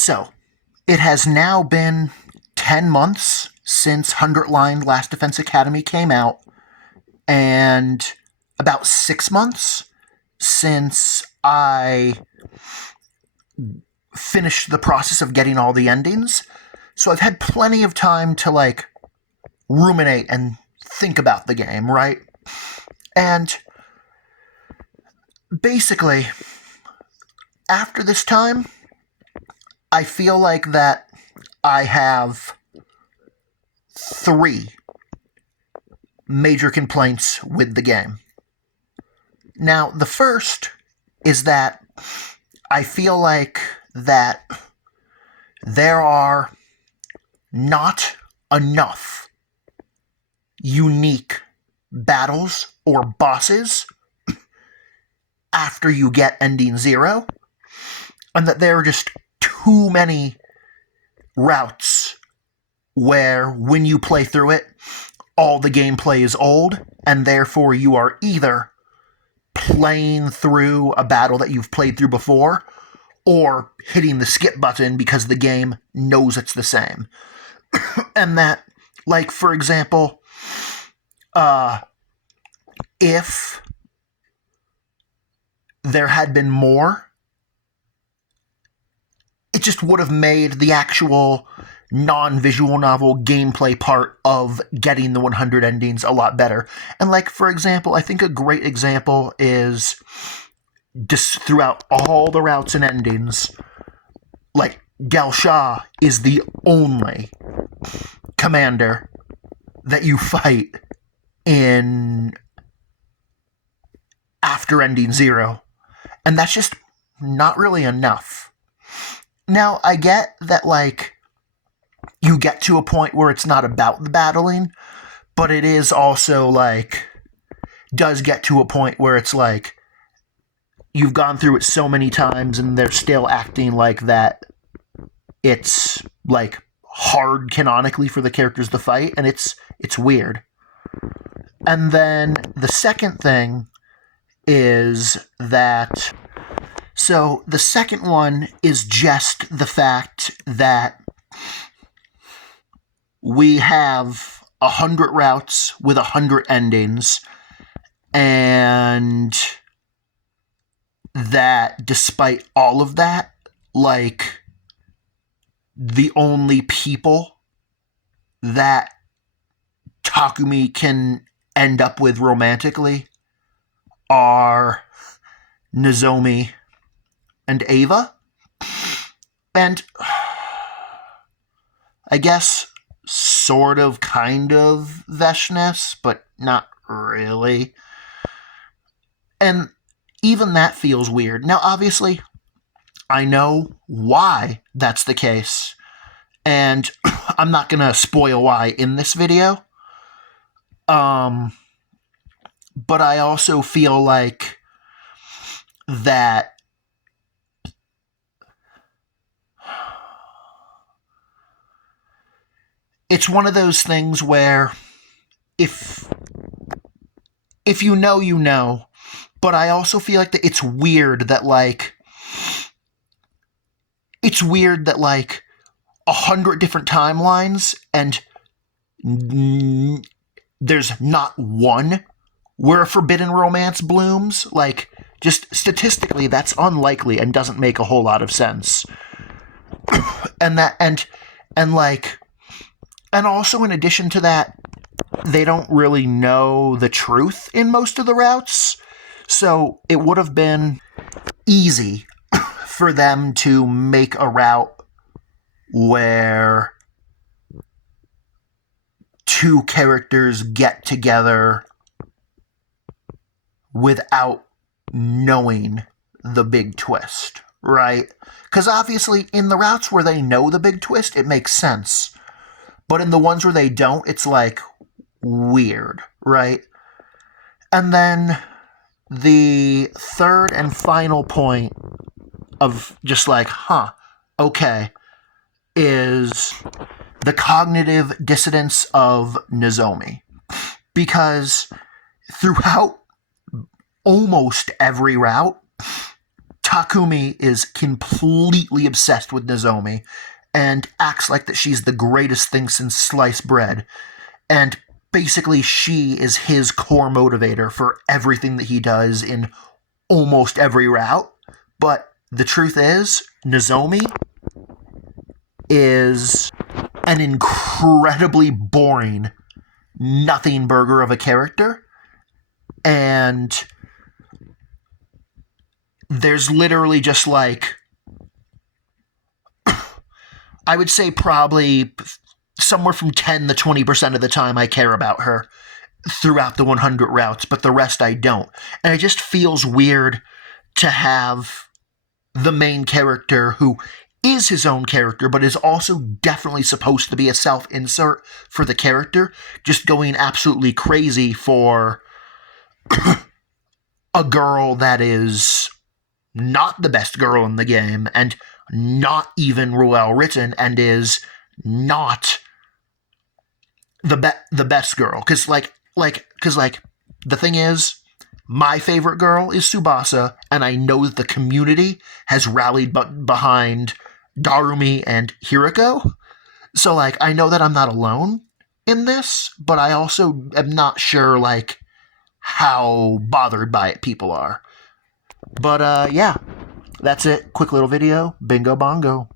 So, it has now been 10 months since 100 Line Last Defense Academy came out, and about 6 months since I finished the process of getting all the endings. So I've had plenty of time to, ruminate and think about the game, right? And basically, after this time, I feel like that I have 3 major complaints with the game. Now, the first is that I feel like that there are not enough unique battles or bosses after you get Ending 0, and that there are just too many routes where, when you play through it, all the gameplay is old, and therefore you are either playing through a battle that you've played through before, or hitting the skip button because the game knows it's the same. And that, for example, if there had been more, it just would have made the actual non-visual novel gameplay part of getting the 100 endings a lot better. And for example, I think a great example is just throughout all the routes and endings, Del Shah is the only commander that you fight in after Ending 0. And that's just not really enough. Now, I get that, you get to a point where it's not about the battling, but it is also, does get to a point where it's you've gone through it so many times and they're still acting like that it's, hard canonically for the characters to fight, and it's weird. And then the second thing is that... So, the second one is just the fact that we have 100 routes with 100 endings, and that despite all of that, the only people that Takumi can end up with romantically are Nozomi and Ava. And I guess sort of, kind of Veshness, but not really. And even that feels weird. Now, obviously, I know why that's the case, and I'm not going to spoil why in this video. But I also feel like that it's one of those things where if you know, you know. But I also feel like that it's weird that, it's weird that, 100 different timelines, and there's not one where a forbidden romance blooms. Just statistically, that's unlikely and doesn't make a whole lot of sense. And also, in addition to that, they don't really know the truth in most of the routes. So it would have been easy for them to make a route where 2 characters get together without knowing the big twist, right? Because obviously, in the routes where they know the big twist, it makes sense. But in the ones where they don't, it's, weird, right? And then the third and final point of just okay, is the cognitive dissonance of Nozomi. Because throughout almost every route, Takumi is completely obsessed with Nozomi and acts like that she's the greatest thing since sliced bread. And basically, she is his core motivator for everything that he does in almost every route. But the truth is, Nozomi is an incredibly boring nothing burger of a character. And there's literally just like, I would say probably somewhere from 10 to 20% of the time I care about her throughout the 100 routes, but the rest I don't. And it just feels weird to have the main character, who is his own character, but is also definitely supposed to be a self-insert for the character, just going absolutely crazy for a girl that is not the best girl in the game, and not even well written, and is not the best girl. Because the thing is, my favorite girl is Tsubasa, and I know that the community has rallied behind Darumi and Hiriko. So, like, I know that I'm not alone in this, but I also am not sure, like, how bothered by it people are. But, yeah, that's it. Quick little video. Bingo bongo.